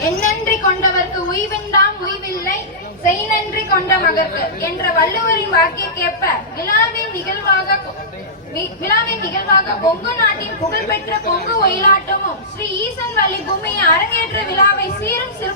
என்னன்றி கொண்டவர்க்கு உய்வின்றாம் உய்வில்லை செய் நன்றி கொண்ட மகற்கு என்ற வள்ளுவரின் வாக்கியக்கேற்ப விழாவின் நிகழ்வாக வி- விழாவின் நிகழ்வாக கொங்கு நாட்டின் புகழ்பெற்ற கொங்கு ஒயிலாட்டமும் ஸ்ரீ ஈசன் வள்ளி பூமியின் அரங்கேற்ற விழாவை சீரும் சிறு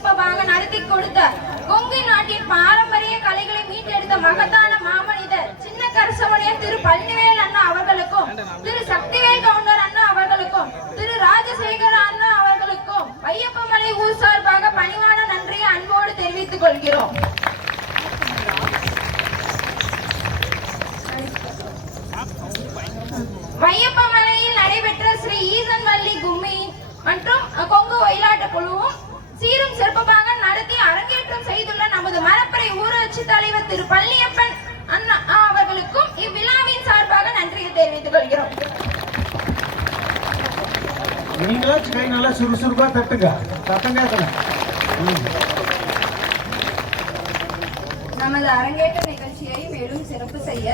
நடத்தி கொடுத்த கொங்கு நாட்டின் பாரம்பரிய கலைகளை மீட்டெடுத்த மகத்தான மாமனிதர் சின்ன கரசமணியன் திரு பழனிவேல் அண்ணா அவர்களுக்கும் திரு சக்திவேல் கவுண்டர் அண்ணா அவர்களுக்கும் திரு ராஜசேகர அண்ணா அவர்களுக்கும் ஐயப்பமலை ஊர் சார்பாக பணிவான நன்றியை அன்போடு தெரிவித்துக் கொள்கிறோம் வையப்பமலையில் நடைபெற்ற ஸ்ரீ ஈசன் வள்ளி கும்மி மற்றும் கொங்கு ஒயிலாட்ட குழுவும் சீரும் சிறப்பாக நடத்தி அரங்கேற்றம் செய்துள்ள நமது மரப்பறை ஊராட்சி தலைவர் திரு பள்ளியப்பன் அண்ணா அவர்களுக்கும் இவ்விழாவின் சார்பாக நன்றியை தெரிவித்துக் கொள்கிறோம். நீங்களாச்சும் கை நல்லா சுறுசுறுப்பா தட்டுங்க. தட்டங்க நமது அரங்கேற்ற நிகழ்ச்சியை மேலும் சிறப்பு செய்ய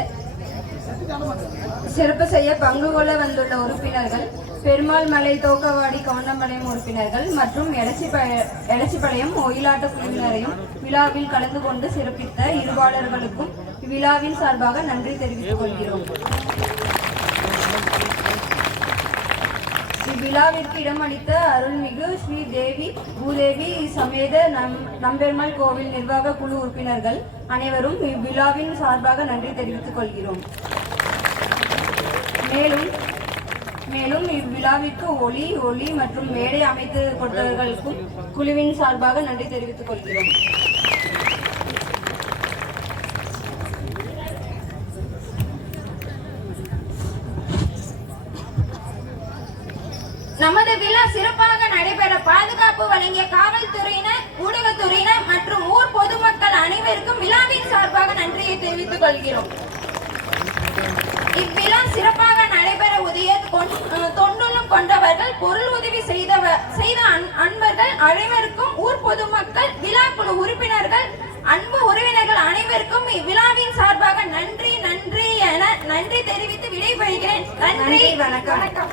சிறப்பு செய்ய பங்கு கொள்ள வந்துள்ள உறுப்பினர்கள் பெருமாள் மலை தோக்கவாடி கவுண்டம்பாளையம் உறுப்பினர்கள் மற்றும் எடச்சிப்பய எடச்சிப்பாளையம் ஒயிலாட்ட குழுவினரையும் விழாவில் கலந்து கொண்டு சிறப்பித்த இருபாளர்களுக்கும் இவ்விழாவின் சார்பாக நன்றி தெரிவித்துக் கொள்கிறோம். விழாவிற்கு இடமளித்த அருள்மிகு ஸ்ரீ தேவி பூதேவி சமேத நம் நம்பெருமாள் கோவில் நிர்வாக குழு உறுப்பினர்கள் அனைவரும் இவ்விழாவின் சார்பாக நன்றி தெரிவித்துக் கொள்கிறோம். மேலும் மேலும் இவ்விழாவிற்கு ஒளி ஒளி மற்றும் மேடை அமைத்து கொடுத்தவர்களுக்கும் குழுவின் சார்பாக நன்றி தெரிவித்துக் கொள்கிறோம். நமது விழா சிறப்பாக நடைபெற பாதுகாப்பு வழங்கிய காவல்துறையினர் ஊடகத்துறையினர் மற்றும் ஊர் பொதுமக்கள் அனைவருக்கும் விழாவின் சார்பாக நன்றியை தெரிவித்துக் கொள்கிறோம். இவ்விழா சிறப்பாக நடைபெற உதவிய தொண்டுள்ளம் கொண்டவர்கள் பொருள் உதவி செய்தவ செய்த அன்- அன்பர்கள் அனைவருக்கும் ஊர் பொதுமக்கள் விழா குழு உறுப்பினர்கள் அன்பு உறவினர்கள் அனைவருக்கும் இவ்விழாவின் சார்பாக நன்றி நன்றி என நன்றி தெரிவித்து விடைபெறுகிறேன். நன்றி வணக்கம். வணக்கம்.